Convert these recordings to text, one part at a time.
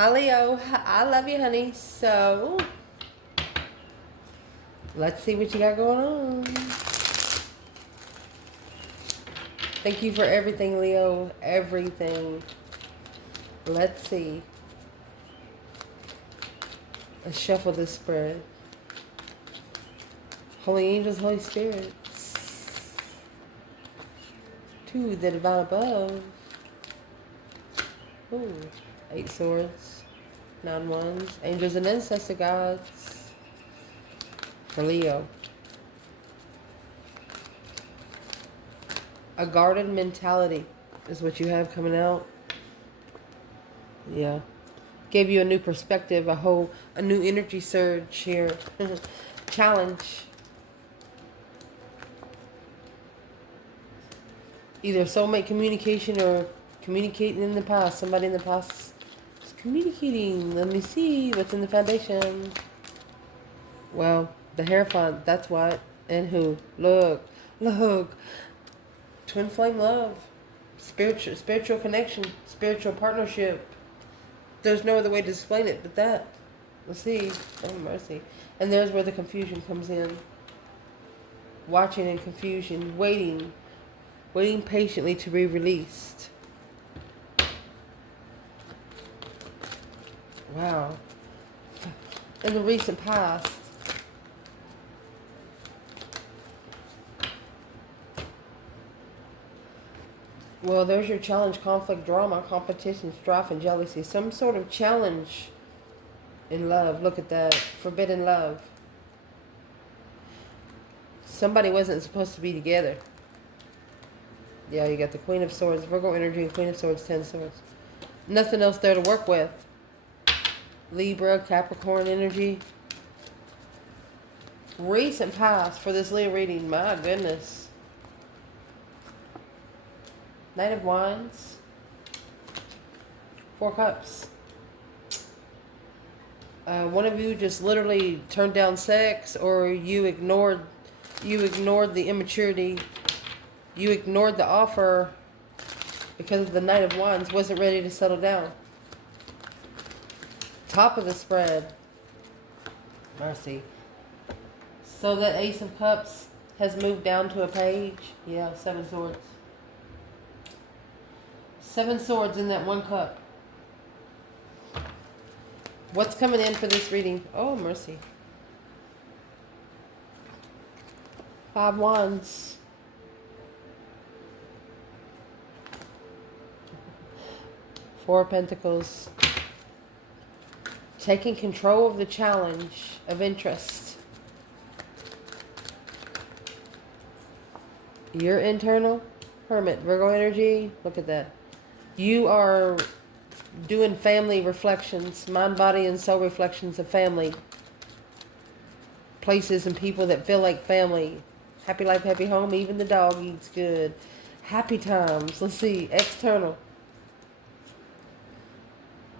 Hi, Leo. I love you, honey. So, let's see what you got going on. Thank you for everything, Leo. Everything. Let's see. Let's shuffle this spread. Holy angels, Holy spirits. To the divine above. Ooh. 8 swords. 9 wands. Angels and ancestor gods. For Leo. A guarded mentality is what you have coming out. Yeah. Gave you a new perspective, a new energy surge here. Challenge. Either soulmate communication or communicating in the past. Somebody in the past is communicating. Let me see what's in the foundation. Well, the Hierophant, that's what. And who? Look. Look. Twin flame love. Spiritual connection. Spiritual partnership. There's no other way to explain it but that. Let's see. Oh, mercy. And there's where the confusion comes in. Watching in confusion. Waiting. Waiting patiently to be released. Wow. In the recent past. Well, there's your challenge, conflict, drama, competition, strife, and jealousy. Some sort of challenge in love. Look at that. Forbidden love. Somebody wasn't supposed to be together. Yeah, you got the Queen of Swords, Virgo energy, and Queen of Swords, 10 swords. Nothing else there to work with. Libra, Capricorn energy. Recent past for this Leo reading. My goodness. Knight of Wands. 4 cups. One of you just literally turned down sex, or you ignored the immaturity. You ignored the offer because the Knight of Wands wasn't ready to settle down. Top of the spread. Mercy. So that Ace of Cups has moved down to a page. Yeah, 7 swords. 7 swords in that 1 cup. What's coming in for this reading? Oh, mercy. 5 wands. 4 pentacles. Taking control of the challenge of interest. Your internal Hermit, Virgo energy. Look at that. You are doing family reflections, mind, body, and soul reflections of family. Places and people that feel like family. Happy life, happy home. Even the dog eats good. Happy times. Let's see. External.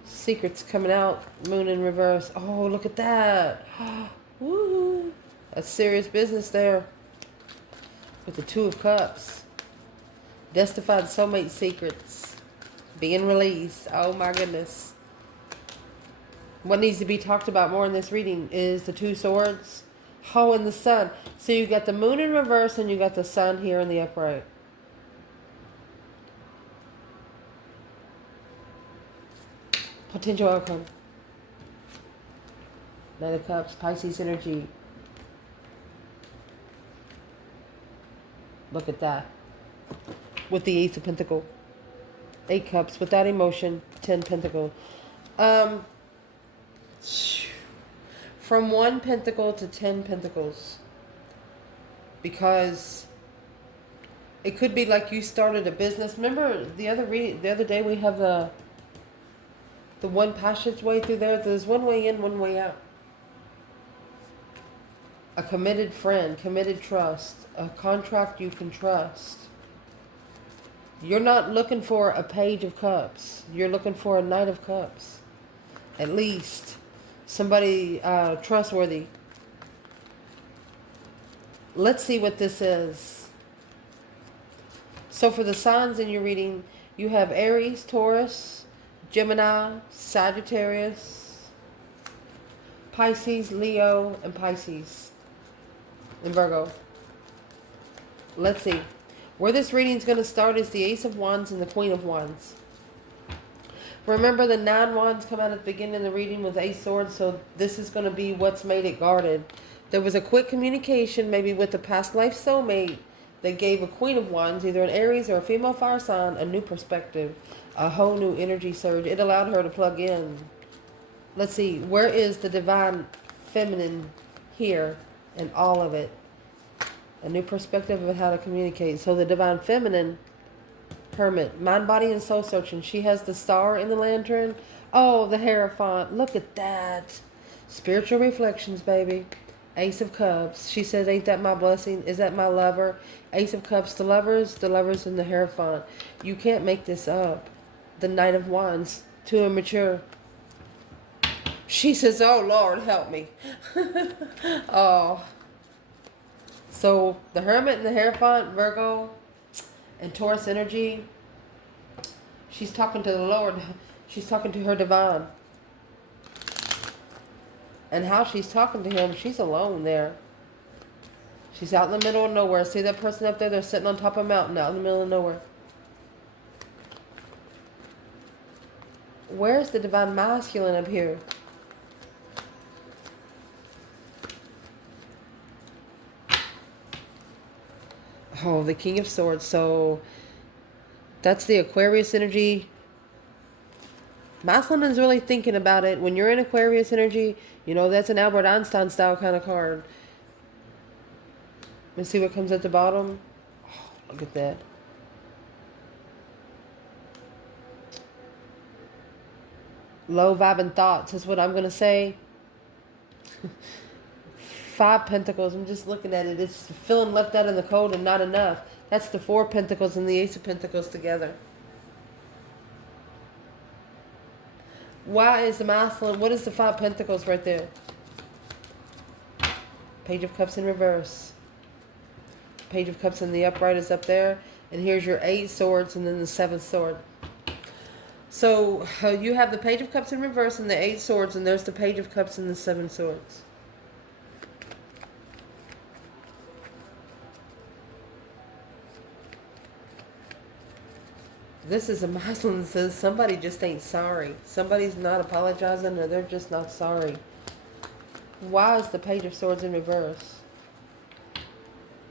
Secrets coming out. Moon in reverse. Oh, look at that. Woo. That's serious business there. With the 2 of Cups. Justified soulmate secrets. Being released. Oh my goodness. What needs to be talked about more in this reading is the 2 swords. Oh, and the sun. So you got the moon in reverse and you got the sun here in the upright. Potential outcome. Knight of Cups, Pisces energy. Look at that. With the Ace of Pentacles. 8 cups without emotion. 10 pentacles. From 1 pentacle to 10 pentacles. Because it could be like you started a business. Remember the other day we have the one passageway through there. There's one way in, one way out. A committed friend, committed trust, a contract you can trust. You're not looking for a Page of Cups. You're looking for a Knight of Cups. At least somebody trustworthy. Let's see what this is. So for the signs in your reading, you have Aries, Taurus, Gemini, Sagittarius, Pisces, Leo, and Pisces, and Virgo. Let's see. Where this reading is going to start is the Ace of Wands and the Queen of Wands. Remember, the 9 wands come out at the beginning of the reading with Ace Swords, so this is going to be what's made it guarded. There was a quick communication, maybe with a past life soulmate, that gave a Queen of Wands, either an Aries or a female fire sign, a new perspective, a whole new energy surge. It allowed her to plug in. Let's see, where is the divine feminine here in all of it? A new perspective of how to communicate. So the divine feminine, Hermit, mind, body, and soul searching. She has the star in the lantern. Oh, the Hierophant. Look at that. Spiritual reflections, baby. Ace of Cups. She says, ain't that my blessing? Is that my lover? Ace of Cups, the lovers and the Hierophant. You can't make this up. The Knight of Wands, too immature. She says, oh, Lord, help me. Oh. So the Hermit and the Hierophant, Virgo, and Taurus energy, she's talking to the Lord. She's talking to her divine. And how she's talking to him, she's alone there. She's out in the middle of nowhere. See that person up there? They're sitting on top of a mountain out in the middle of nowhere. Where's the divine masculine up here? Oh, the King of Swords. So that's the Aquarius energy. Masculine is really thinking about it. When you're in Aquarius energy, you know, that's an Albert Einstein style kind of card. Let's see what comes at the bottom. Oh, look at that. Low vibing thoughts is what I'm going to say. 5 Pentacles. I'm just looking at it. It's feeling left out in the cold and not enough. That's the 4 Pentacles and the Ace of Pentacles together. Why is the masculine? What is the 5 Pentacles right there? Page of Cups in reverse. Page of Cups in the upright is up there. And here's your 8 swords and then the 7th sword. So you have the Page of Cups in reverse and the 8 swords, and there's the Page of Cups and the 7 swords. This is a masculine that says somebody just ain't sorry. Somebody's not apologizing, or they're just not sorry. Why is the Page of Swords in reverse?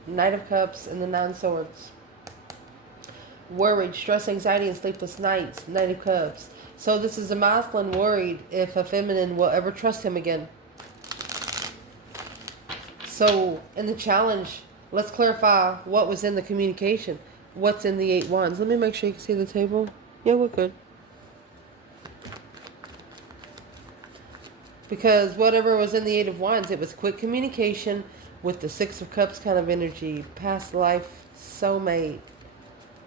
Knight of Cups and the 9 swords. Worried, stress, anxiety, and sleepless nights. Knight of Cups. So this is a masculine worried if a feminine will ever trust him again. So in the challenge, let's clarify what was in the communication. What's in the 8 wands? Let me make sure you can see the table. Yeah, we're good. Because whatever was in the 8 of wands, it was quick communication with the 6 of cups kind of energy. Past life, soulmate.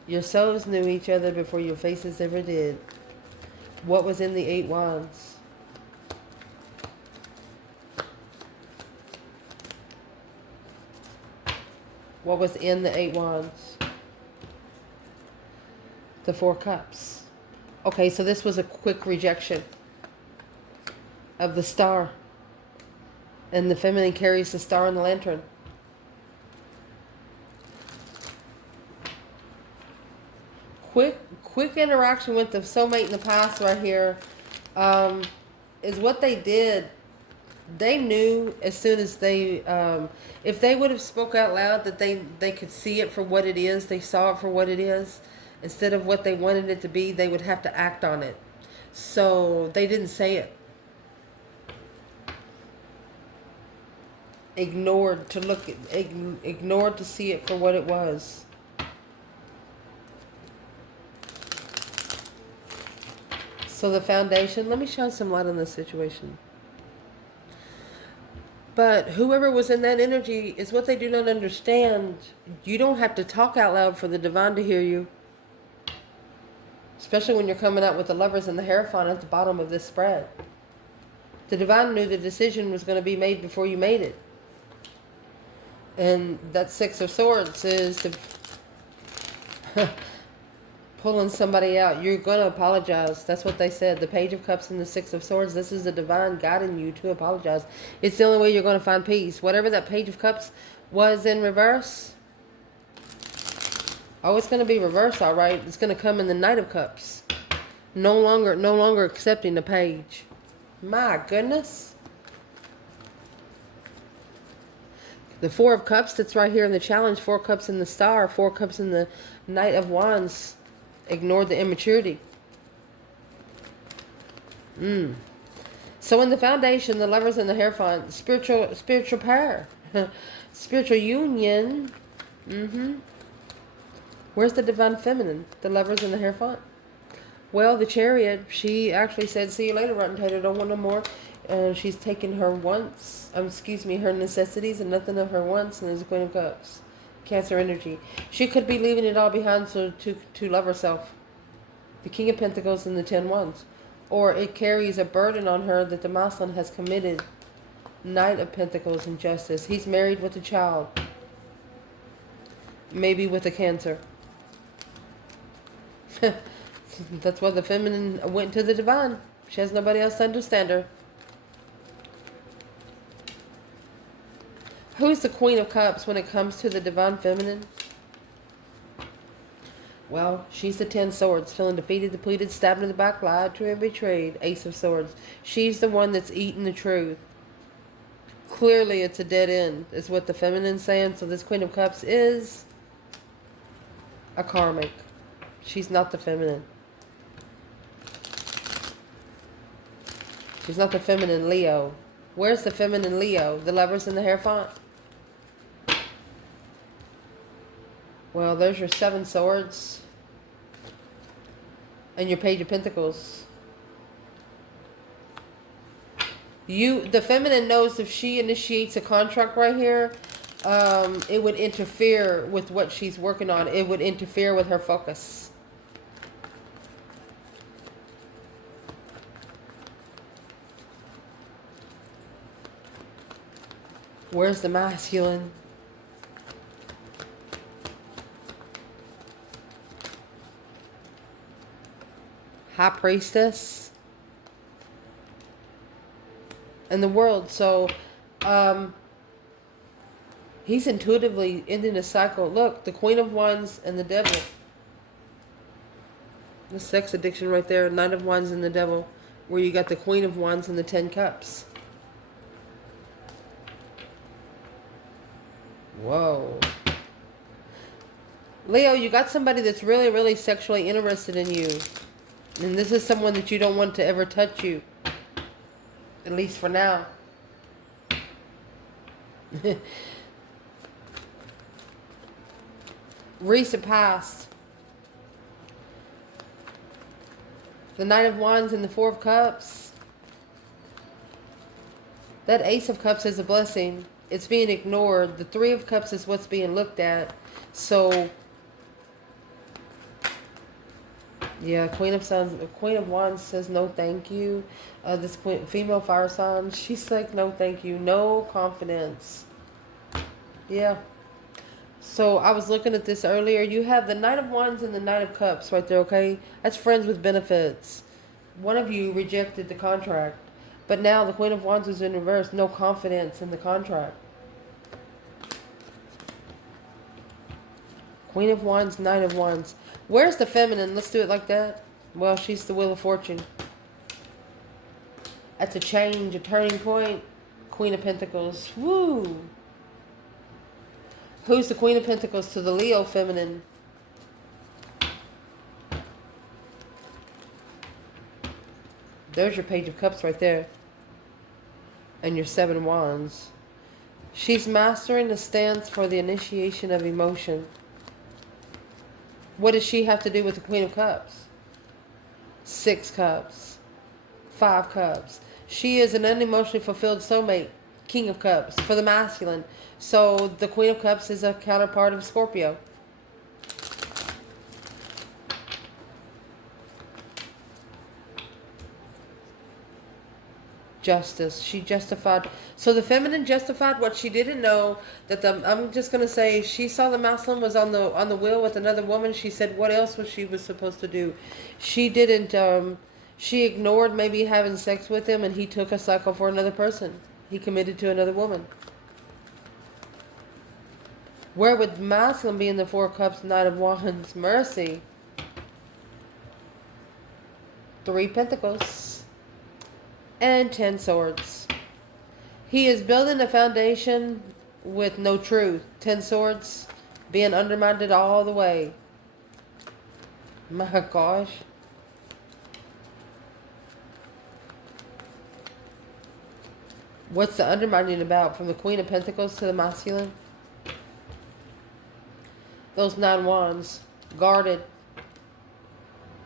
Your souls knew each other before your faces ever did. What was in the 8 wands? What was in the 8 wands? The 4 cups. Okay, so this was a quick rejection of the star. And the feminine carries the star in the lantern. Quick interaction with the soulmate in the past right here is what they did. They knew as soon as they, if they would have spoke out loud that they could see it for what it is, they saw it for what it is, instead of what they wanted it to be, they would have to act on it. So they didn't say it. Ignored to look at, ignored to see it for what it was. So the foundation, let me shine some light on this situation. But whoever was in that energy is what they do not understand. You don't have to talk out loud for the divine to hear you. Especially when you're coming out with the lovers and the Hierophant at the bottom of this spread. The divine knew the decision was going to be made before you made it. And that 6 of Swords is to pulling somebody out. You're going to apologize. That's what they said. The Page of Cups and the Six of Swords. This is the divine guiding you to apologize. It's the only way you're going to find peace. Whatever that Page of Cups was in reverse. Oh, it's going to be reversed, all right. It's going to come in the Knight of Cups. No longer accepting the Page. My goodness. The Four of Cups that's right here in the challenge. 4 Cups in the Star. 4 Cups in the Knight of Wands. Ignored the immaturity. So in the foundation, the Lovers and the Hierophant, spiritual pair, spiritual union. Where's the divine feminine? The Lovers and the Hierophant. Well, the Chariot. She actually said, "See you later, rotten tater. Don't want no more." She's taken her wants. Her necessities and nothing of her wants. And there's the Queen of Cups. Cancer energy. She could be leaving it all behind to love herself. The King of Pentacles and the 10 Wands. Or it carries a burden on her that the masculine has committed. Knight of Pentacles and Justice. He's married with a child. Maybe with a Cancer. That's why the feminine went to the divine. She has nobody else to understand her. Who's the Queen of Cups when it comes to the divine feminine? Well, she's the 10 Swords, feeling defeated, depleted, stabbed in the back, lied to and betrayed. Ace of Swords. She's the one that's eating the truth. Clearly, it's a dead end, is what the feminine's saying. So this Queen of Cups is a Karmic. She's not the feminine. She's not the feminine Leo. Where's the feminine Leo? The Lovers and the Hierophant? Well, there's your 7 Swords. And your Page of Pentacles. The feminine knows if she initiates a contract right here, it would interfere with what she's working on. It would interfere with her focus. Where's the masculine? High Priestess. And the World. So, he's intuitively ending a cycle. Look, the Queen of Wands and the Devil. The sex addiction right there. Knight of Wands and the Devil. Where you got the Queen of Wands and the 10 Cups. Whoa. Leo, you got somebody that's really, really sexually interested in you. And this is someone that you don't want to ever touch you. At least for now. Recent past. The Knight of Wands and the 4 of Cups. That Ace of Cups is a blessing. It's being ignored. The 3 of Cups is what's being looked at. So, yeah, Queen of Wands says no thank you. This female fire sign, she's like no thank you. No confidence. Yeah. So I was looking at this earlier. You have the Knight of Wands and the Knight of Cups right there, okay? That's friends with benefits. One of you rejected the contract. But now the Queen of Wands is in reverse. No confidence in the contract. Queen of Wands, Knight of Wands. Where's the feminine? Let's do it like that. Well, she's the Wheel of Fortune. That's a change, a turning point. Queen of Pentacles. Woo! Who's the Queen of Pentacles to the Leo feminine? There's your Page of Cups right there. And your 7 Wands. She's mastering the stance for the initiation of emotion. What does she have to do with the Queen of Cups? 6 Cups. 5 Cups. She is an unemotionally fulfilled soulmate. King of Cups for the masculine. So the Queen of Cups is a counterpart of Scorpio. Justice. She justified. So the feminine justified what she didn't know. That I'm just gonna say she saw the masculine was on the wheel with another woman. She said what else was supposed to do? She didn't. She ignored maybe having sex with him, and he took a cycle for another person. He committed to another woman. Where would masculine be in the Four Cups, Knight of Wands? Mercy. Three Pentacles. And 10 Swords. He is building a foundation with no truth. 10 Swords being undermined all the way. My gosh. What's the undermining about? From the Queen of Pentacles to the masculine? Those 9 Wands. Guarded.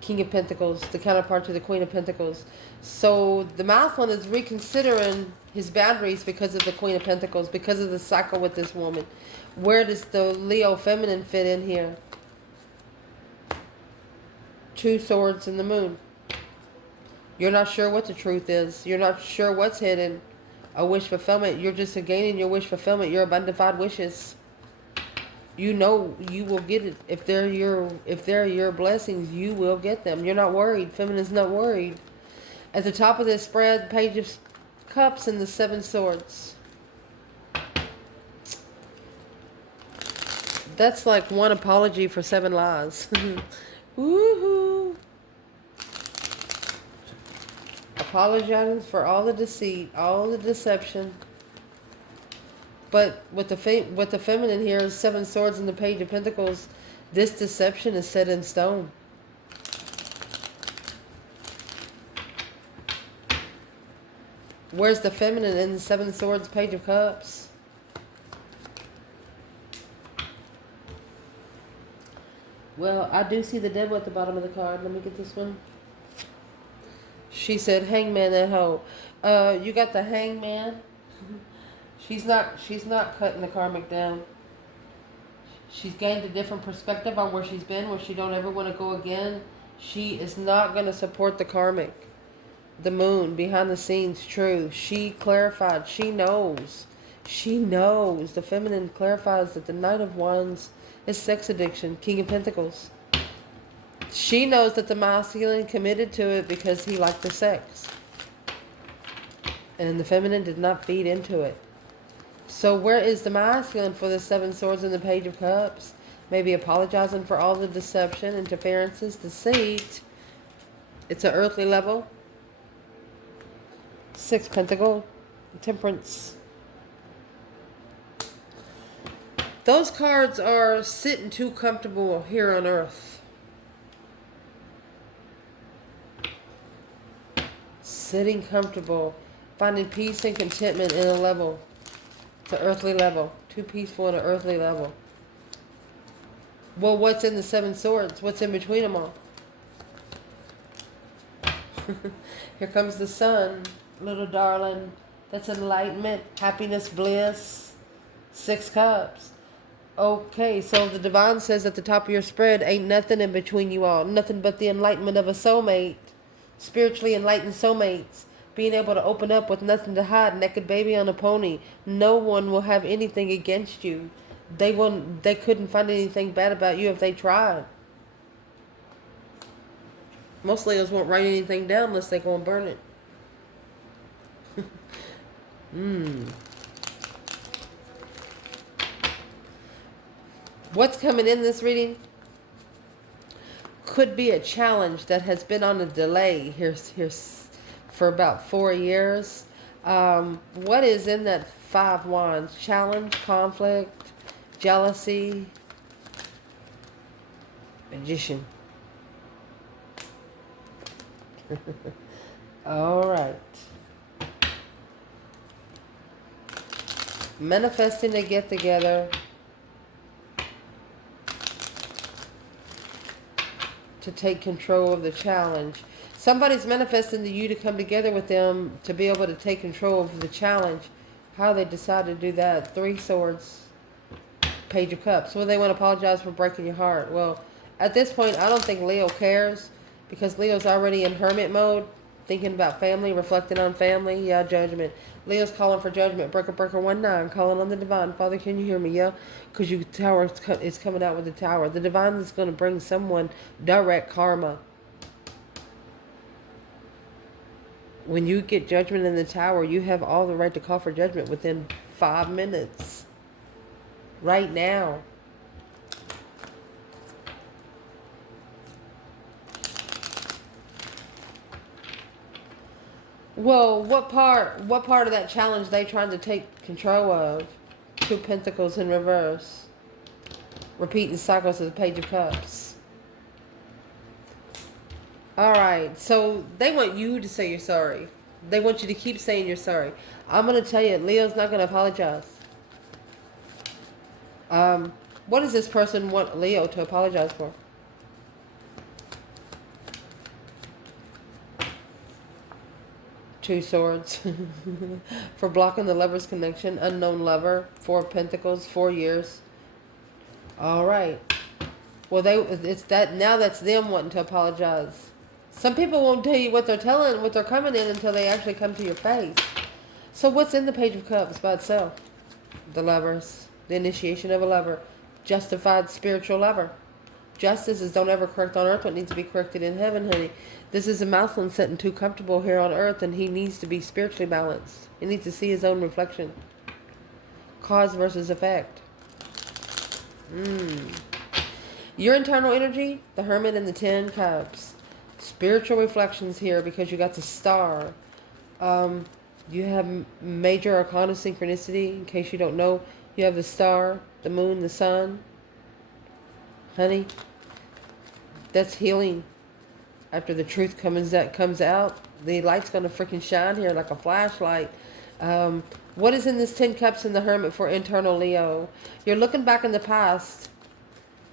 King of Pentacles. The counterpart to the Queen of Pentacles. So the masculine is reconsidering his boundaries because of the Queen of Pentacles. Because of the cycle with this woman. Where does the Leo feminine fit in here? 2 Swords in the Moon. You're not sure what the truth is. You're not sure what's hidden. A wish fulfillment. You're just gaining your wish fulfillment. Your abundant wishes. You know you will get it. If they're your blessings, you will get them. You're not worried. Feminine's not worried. At the top of this spread, Page of Cups and the 7 Swords. That's like one apology for 7 lies. Woohoo! Apologizing for all the deceit, all the deception. But with the feminine here is 7 Swords and the Page of Pentacles. This deception is set in stone. Where's the feminine in the 7 Swords, Page of Cups? Well, I do see the devil at the bottom of the card. Let me get this one. She said, "Hangman, that hoe." You got the Hangman. She's not cutting the karmic down. She's gained a different perspective on where she's been, where she don't ever want to go again. She is not going to support the karmic. The moon, behind the scenes, true. She clarified. She knows. She knows. The feminine clarifies that the Knight of Wands is sex addiction. King of Pentacles. She knows that the masculine committed to it because he liked the sex. And the feminine did not feed into it. So where is the masculine for the 7 Swords and the Page of Cups? Maybe apologizing for all the deception, interferences, deceit. It's an earthly level. 6 Pentacle, Temperance. Those cards are sitting too comfortable here on earth. Sitting comfortable. Finding peace and contentment in a level. It's an earthly level. Too peaceful in an earthly level. Well, what's in the 7 Swords? What's in between them all? Here comes the sun. Little darling. That's enlightenment. Happiness, bliss. 6 Cups. Okay, so the divine says at the top of your spread, ain't nothing in between you all. Nothing but the enlightenment of a soulmate. Spiritually enlightened soulmates. Being able to open up with nothing to hide. Naked baby on a pony. No one will have anything against you. They couldn't find anything bad about you if they tried. Most Leos won't write anything down unless they go and burn it. What's coming in this reading? Could be a challenge that has been on a delay here for about 4 years. What is in that 5 Wands? Challenge, conflict, jealousy, Magician. All right. Manifesting a get together to take control of the challenge. Somebody's manifesting to you to come together with them to be able to take control of the challenge. How they decide to do that? 3 Swords, Page of Cups. Well, they want to apologize for breaking your heart. Well, at this point, I don't think Leo cares because Leo's already in hermit mode. Thinking about family, reflecting on family. Yeah, judgment. Leo's calling for judgment. Breaker, breaker, 1-9. Calling on the divine. Father, can you hear me? Yeah. Because your tower is coming out with the tower. The divine is going to bring someone direct karma. When you get judgment in the tower, you have all the right to call for judgment within 5 minutes. Right now. Well, what part of that challenge they trying to take control of? 2 Pentacles in reverse. Repeating cycles of the Page of Cups. Alright, so they want you to say you're sorry. They want you to keep saying you're sorry. I'm going to tell you, Leo's not going to apologize. What does this person want Leo to apologize for? Two Swords. For blocking the lover's connection. Unknown lover. 4 Pentacles. 4 years. Alright. Well, it's that now that's them wanting to apologize. Some people won't tell you what they're coming in until they actually come to your face. So what's in the Page of Cups by itself? The Lovers. The initiation of a lover. Justified spiritual lover. Justice is don't ever correct on earth what needs to be corrected in heaven, honey. This is a Mousland sitting too comfortable here on earth, and he needs to be spiritually balanced. He needs to see his own reflection. Cause versus effect. Your internal energy, the Hermit and the 10 Cups. Spiritual reflections here because you got the Star. You have major arcana synchronicity. In case you don't know, you have the Star, the Moon, the Sun. Honey, that's healing. After the truth comes out, the light's going to freaking shine here like a flashlight. What is in this 10 Cups in the Hermit for internal Leo? You're looking back in the past.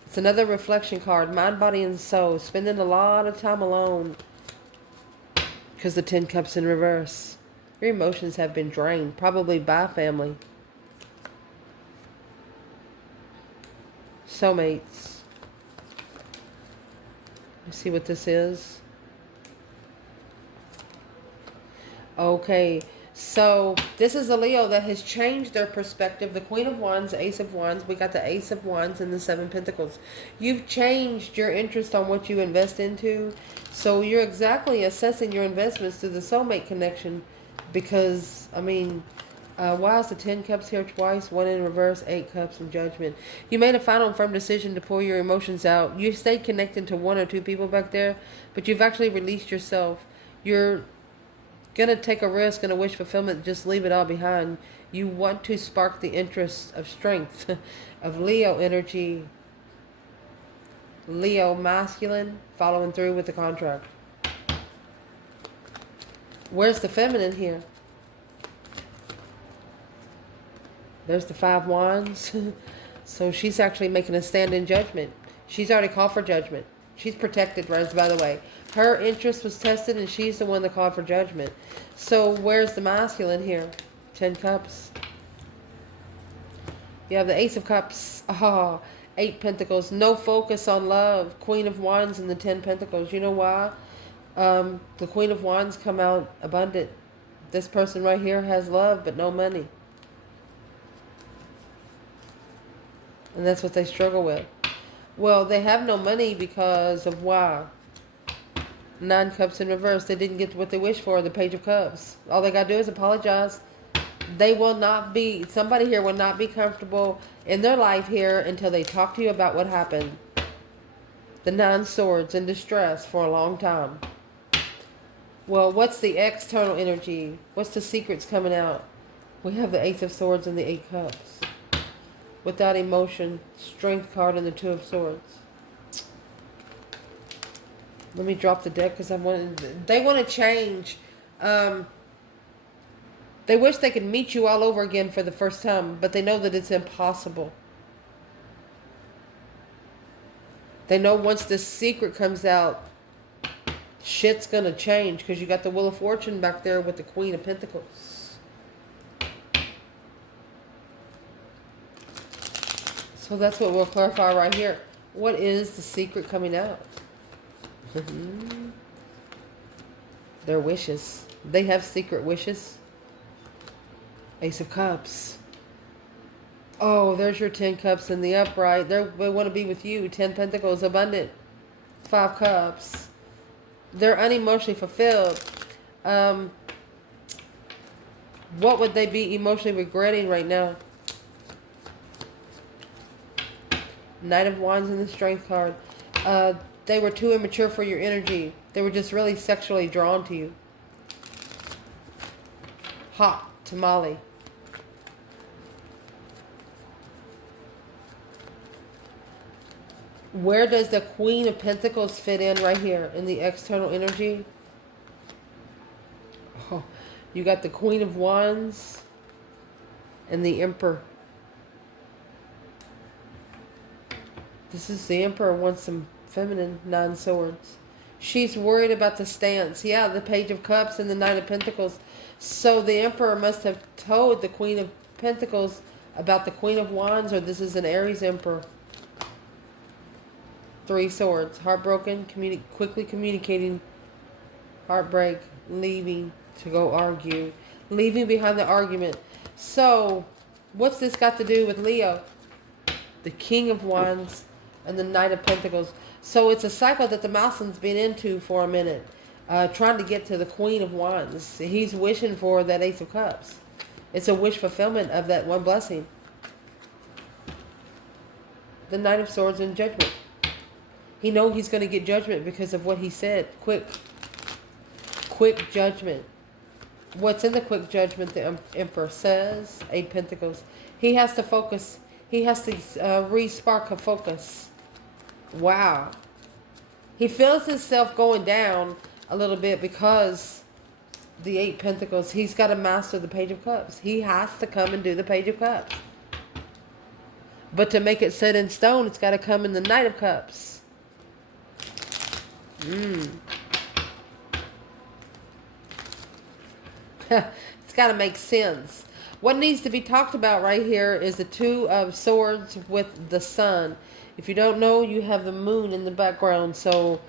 It's another reflection card. Mind, body, and soul. Spending a lot of time alone. Because the 10 Cups in reverse. Your emotions have been drained. Probably by family. Soulmates. Let's see what this is. Okay. So, this is a Leo that has changed their perspective. The Queen of Wands, Ace of Wands. We got the Ace of Wands and the 7 Pentacles. You've changed your interest on what you invest into. So, you're exactly assessing your investments through the soulmate connection. Because, I mean, why is the 10 Cups here twice? 1 in reverse, 8 Cups and Judgment. You made a final and firm decision to pull your emotions out. You stayed connected to 1 or 2 people back there. But you've actually released yourself. You're going to take a risk and a wish fulfillment, just leave it all behind. You want to spark the interest of strength, of Leo energy. Leo masculine, following through with the contract. Where's the feminine here? There's the 5 Wands. So she's actually making a stand in judgment. She's already called for judgment. She's protected, Rose, by the way. Her interest was tested, and she's the one that called for judgment. So where's the masculine here? 10 Cups. You have the Ace of Cups. 8 Pentacles. No focus on love. Queen of Wands and the 10 Pentacles. You know why? The Queen of Wands come out abundant. This person right here has love, but no money. And that's what they struggle with. Well, they have no money because of why? 9 Cups in reverse. They didn't get what they wished for, the Page of Cups. All they got to do is apologize. They will not be, somebody here will not be comfortable in their life here until they talk to you about what happened. The 9 Swords in distress for a long time. Well, what's the external energy? What's the secrets coming out? We have the Ace of Swords and the 8 Cups. Without emotion, Strength card and the 2 of Swords. Let me drop the deck because they want to change. They wish they could meet you all over again for the first time, but they know that it's impossible. They know once this secret comes out, shit's going to change because you got the Wheel of Fortune back there with the Queen of Pentacles. So that's what we'll clarify right here. What is the secret coming out? Their wishes. They have secret wishes. Ace of Cups. Oh, there's your 10 Cups in the upright. They want to be with you. 10 Pentacles, abundant. 5 Cups. They're unemotionally fulfilled. What would they be emotionally regretting right now? Knight of Wands and the Strength card. They were too immature for your energy. They were just really sexually drawn to you. Hot tamale. Where does the Queen of Pentacles fit in right here in the external energy? Oh, you got the Queen of Wands and the Emperor. This is the Emperor wants some feminine, 9 swords. She's worried about the stance. Yeah, the Page of Cups and the Knight of Pentacles. So the Emperor must have told the Queen of Pentacles about the Queen of Wands, or this is an Aries Emperor. 3 swords. Heartbroken, quickly communicating. Heartbreak, leaving to go argue. Leaving behind the argument. So, what's this got to do with Leo? The King of Wands and the Knight of Pentacles. So it's a cycle that the Mouselin's been into for a minute. Trying to get to the Queen of Wands. He's wishing for that Ace of Cups. It's a wish fulfillment of that one blessing. The Knight of Swords and Judgment. He knows he's going to get judgment because of what he said. Quick judgment. What's in the quick judgment, the Emperor says? 8 Pentacles. He has to focus. He has to re-spark a focus. Wow. He feels himself going down a little bit because the 8 Pentacles. He's got to master the Page of Cups. He has to come and do the Page of Cups. But to make it set in stone, it's got to come in the Knight of Cups. It's got to make sense. What needs to be talked about right here is the 2 of Swords with the Sun. If you don't know, you have the moon in the background. So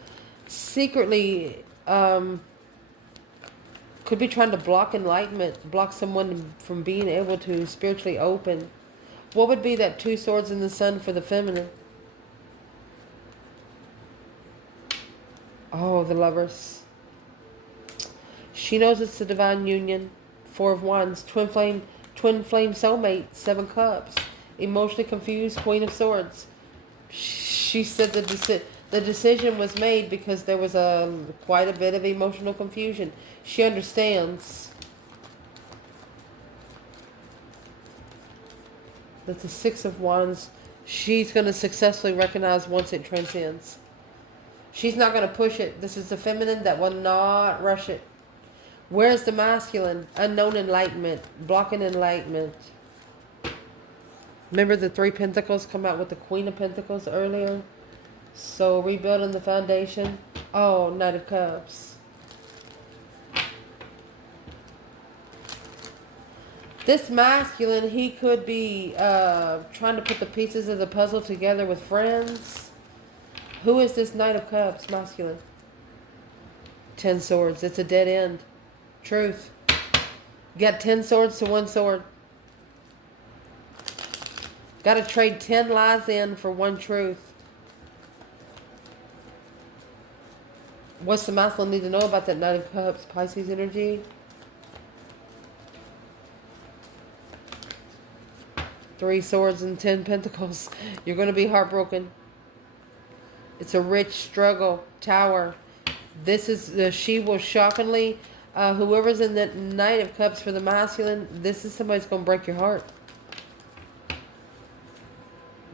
secretly could be trying to block enlightenment, block someone from being able to spiritually open. What would be that 2 swords in the Sun for the feminine? Oh, the Lovers. She knows it's the divine union. 4 of Wands, twin flame soulmate, 7 Cups. Emotionally confused, Queen of Swords. She said the decision was made because there was quite a bit of emotional confusion. She understands that the 6 of Wands, she's going to successfully recognize once it transcends. She's not going to push it. This is the feminine that will not rush it. Where's the masculine? Unknown enlightenment. Blocking enlightenment. Remember the 3 Pentacles come out with the Queen of Pentacles earlier? So rebuilding the foundation. Oh, Knight of Cups. This masculine, he could be trying to put the pieces of the puzzle together with friends. Who is this Knight of Cups, masculine? 10 swords. It's a dead end. Truth. You got 10 swords to 1 sword. Got to trade 10 lies in for 1 truth. What's the masculine need to know about that Knight of Cups, Pisces energy? 3 swords and 10 pentacles. You're going to be heartbroken. It's a rich struggle. Tower. This is, she will shockingly, whoever's in the Knight of Cups for the masculine, this is somebody's going to break your heart.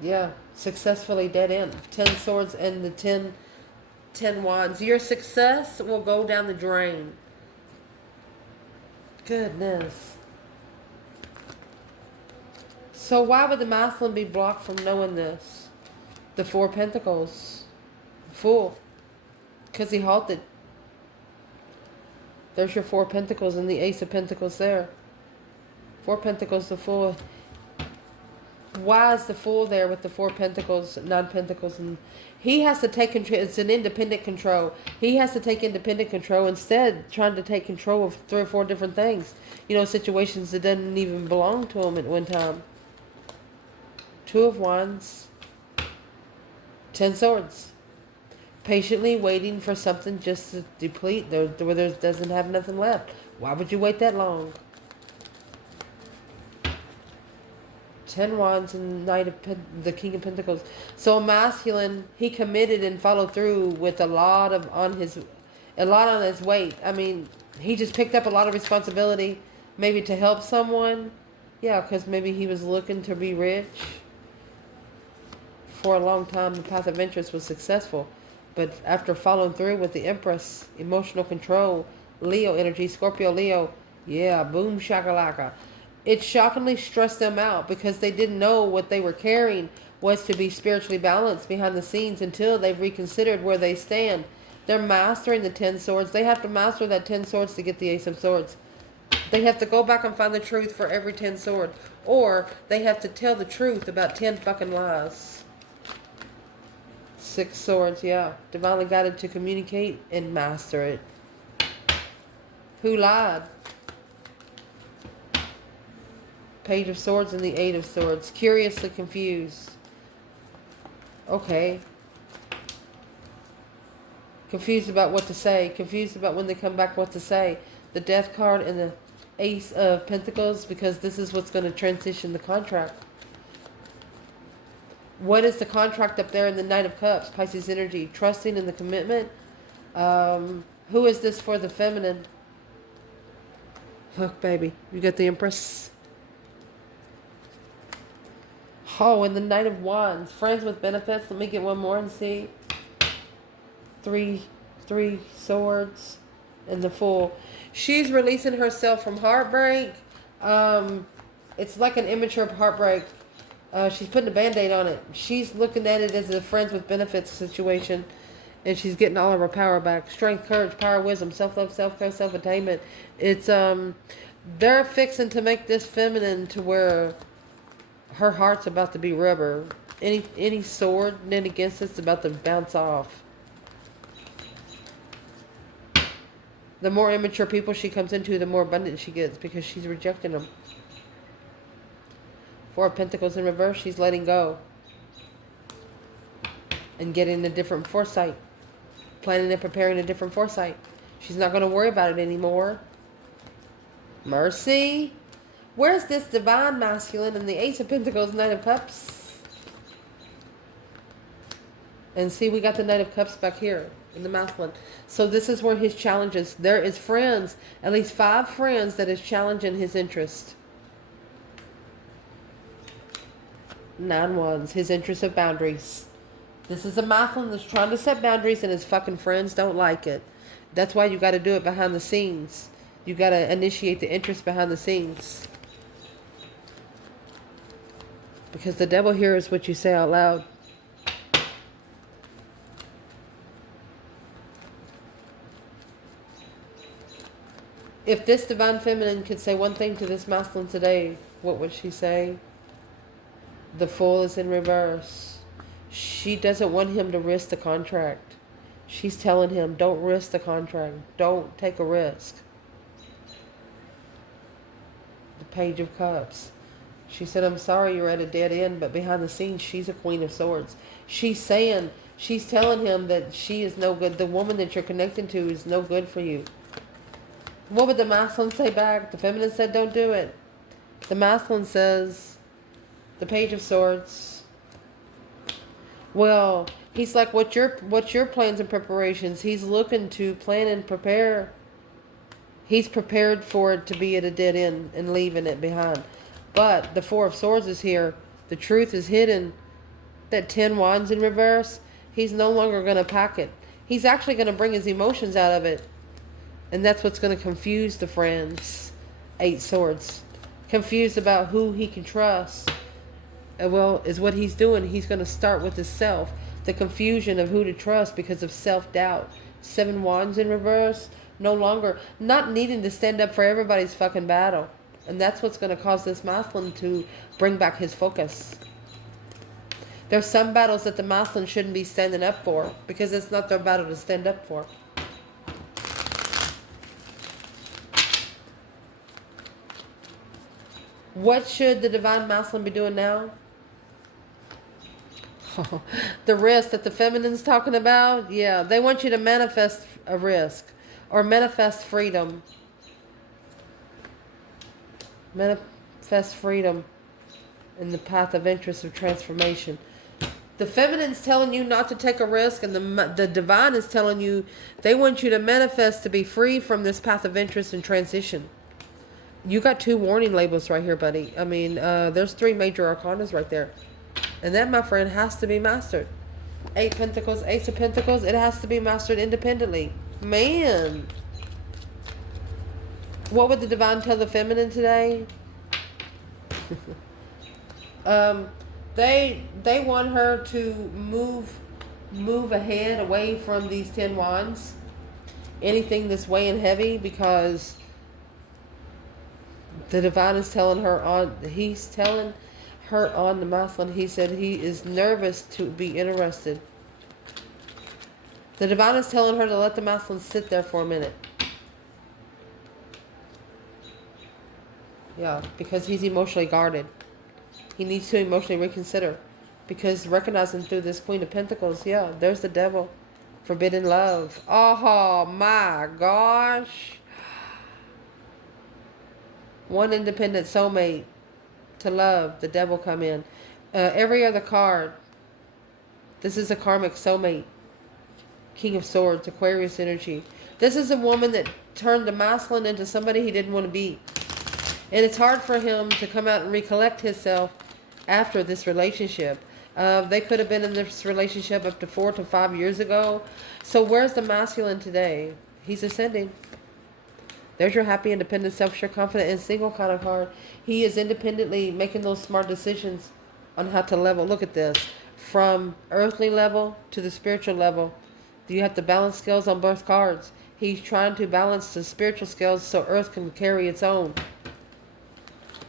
Yeah, successfully dead end. 10 swords and the 10 wands. Your success will go down the drain. Goodness. So why would the masculine be blocked from knowing this? The 4 Pentacles. Fool. Because he halted. There's your 4 Pentacles and the Ace of Pentacles there. 4 Pentacles, the Fool. Why is the Fool there with the 4 pentacles, 9 pentacles? And he has to take control. It's an independent control. He has to take independent control instead, trying to take control of 3 or 4 different things. You know, situations that doesn't even belong to him at one time. 2 of Wands. 10 Swords. Patiently waiting for something just to deplete, where there doesn't have nothing left. Why would you wait that long? 10 Wands and the King of Pentacles. So a masculine, he committed and followed through with a lot on his weight. I mean, he just picked up a lot of responsibility, maybe to help someone. Yeah, because maybe he was looking to be rich. For a long time, the path of interest was successful. But after following through with the Empress, emotional control, Leo energy, Scorpio, Leo, yeah, boom shakalaka. It shockingly stressed them out because they didn't know what they were carrying was to be spiritually balanced behind the scenes until they've reconsidered where they stand. They're mastering the 10 Swords. They have to master that 10 Swords to get the Ace of Swords. They have to go back and find the truth for every 10 sword. Or they have to tell the truth about 10 fucking lies. 6 Swords, yeah. Divinely guided to communicate and master it. Who lied? Page of Swords and the 8 of Swords. Curiously confused. Okay. Confused about what to say. Confused about when they come back what to say. The Death card and the Ace of Pentacles, because this is what's going to transition the contract. What is the contract up there in the Knight of Cups? Pisces energy. Trusting in the commitment. Who is this for the feminine? Look, baby. You got the Empress. Oh, and the Knight of Wands. Friends with benefits. Let me get one more and see. 3 Swords. And the Fool. She's releasing herself from heartbreak. It's like an immature heartbreak. She's putting a band-aid on it. She's looking at it as a friends with benefits situation. And she's getting all of her power back. Strength, courage, power, wisdom, self-love, self-care, self-attainment. It's, they're fixing to make this feminine to where her heart's about to be rubber. Any sword knit against it's about to bounce off. The more immature people she comes into, the more abundant she gets because she's rejecting them. 4 of Pentacles in reverse, she's letting go. And getting a different foresight. Planning and preparing a different foresight. She's not going to worry about it anymore. Mercy. Where's this divine masculine and the Ace of Pentacles, Knight of Cups? And see, we got the Knight of Cups back here in the masculine. So this is where his challenges. There is friends, at least 5 friends that is challenging his interest. 9 Wands, his interest of boundaries. This is a masculine that's trying to set boundaries and his fucking friends don't like it. That's why you got to do it behind the scenes. You got to initiate the interest behind the scenes. Because the devil hears what you say out loud. If this divine feminine could say one thing to this masculine today, what would she say? The Fool is in reverse. She doesn't want him to risk the contract. She's telling him, don't risk the contract. Don't take a risk. The Page of Cups. She said, I'm sorry you're at a dead end, but behind the scenes, she's a Queen of Swords. She's telling him that she is no good. The woman that you're connecting to is no good for you. What would the masculine say back? The feminine said, don't do it. The masculine says, the Page of Swords. Well, he's like, what's your plans and preparations? He's looking to plan and prepare. He's prepared for it to be at a dead end and leaving it behind. But the 4 of Swords is here. The truth is hidden. That 10 Wands in reverse, he's no longer going to pack it. He's actually going to bring his emotions out of it. And that's what's going to confuse the friends. 8 Swords. Confused about who he can trust. Well, is what he's doing. He's going to start with himself. The confusion of who to trust because of self-doubt. 7 Wands in reverse. No longer. Not needing to stand up for everybody's fucking battle. And that's what's going to cause this masculine to bring back his focus. There's some battles that the masculine shouldn't be standing up for because it's not their battle to stand up for. What should the divine masculine be doing now? The risk that the feminine's talking about? Yeah, they want you to manifest a risk or manifest freedom. Manifest freedom in the path of interest of transformation. The feminine's telling you not to take a risk, and the divine is telling you they want you to manifest to be free from this path of interest and transition. You got 2 warning labels right here, buddy. I mean, there's 3 major arcanas right there. And that, my friend, has to be mastered. 8 Pentacles, Ace of Pentacles, it has to be mastered independently. Man. What would the divine tell the feminine today? They want her to move ahead away from these 10 wands. Anything that's weighing heavy, because the divine is telling her he's telling her on the masculine, he said he is nervous to be interested. The divine is telling her to let the masculine sit there for a minute. Yeah, because he's emotionally guarded. He needs to emotionally reconsider. Because recognizing through this Queen of Pentacles, yeah, there's the devil. Forbidden love. Oh my gosh. One independent soulmate to love. The devil come in. Every other card. This is a karmic soulmate. King of Swords. Aquarius energy. This is a woman that turned the masculine into somebody he didn't want to be. And it's hard for him to come out and recollect himself after this relationship. They could have been in this relationship up to 4 to 5 years ago. So where's the masculine today? He's ascending. There's your happy, independent, self-sure, confident, and single kind of card. He is independently making those smart decisions on how to level. Look at this. From earthly level to the spiritual level. You have to balance scales on both cards. He's trying to balance the spiritual scales so earth can carry its own.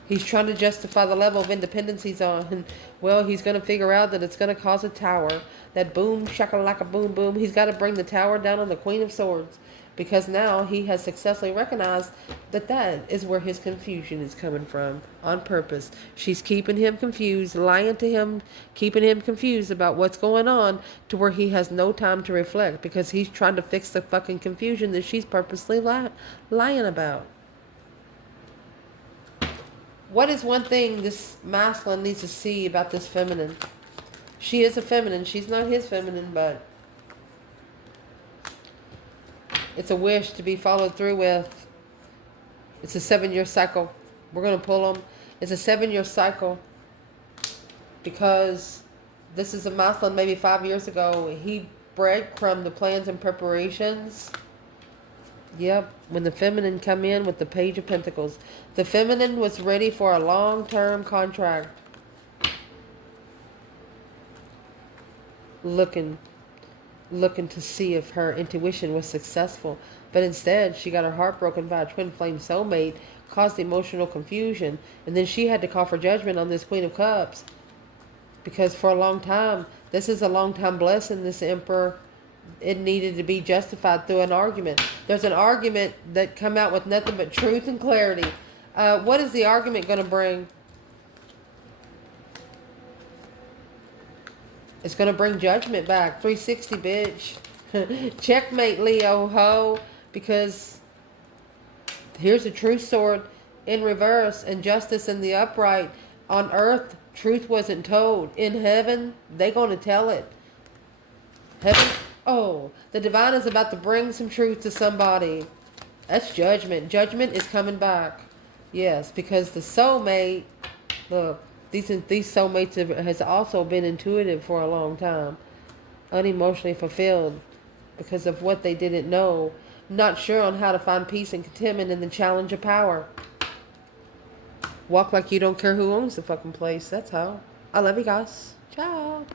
He's trying to justify the level of independence he's on. And, well, he's going to figure out that it's going to cause a tower. That boom, shakalaka, boom, boom. He's got to bring the tower down on the Queen of Swords. Because now he has successfully recognized that that is where his confusion is coming from. On purpose. She's keeping him confused, lying to him, keeping him confused about what's going on, to where he has no time to reflect. Because he's trying to fix the fucking confusion that she's purposely lying about. What is one thing this masculine needs to see about this feminine? She is a feminine. She's not his feminine, but it's a wish to be followed through with. It's a 7-year cycle. We're going to pull them. It's a 7-year cycle because this is a masculine maybe 5 years ago. He breadcrumbed the plans and preparations. Yep, when the feminine come in with the Page of Pentacles. The feminine was ready for a long-term contract. Looking to see if her intuition was successful. But instead, she got her heart broken by a twin flame soulmate, caused emotional confusion, and then she had to call for judgment on this Queen of Cups. Because for a long time, this is a long-time blessing, this Emperor. It needed to be justified through an argument. There's an argument that come out with nothing but truth and clarity. What is the argument going to bring? It's going to bring judgment back. 360, bitch. Checkmate, Leo, ho. Because here's a true sword in reverse and justice in the upright. On earth, truth wasn't told. In heaven, they going to tell it. Heaven. Oh, the divine is about to bring some truth to somebody. That's judgment. Judgment is coming back. Yes, because the soulmate, look, these soulmates has also been intuitive for a long time. Unemotionally fulfilled because of what they didn't know. Not sure on how to find peace and contentment in the challenge of power. Walk like you don't care who owns the fucking place. That's how. I love you guys. Ciao.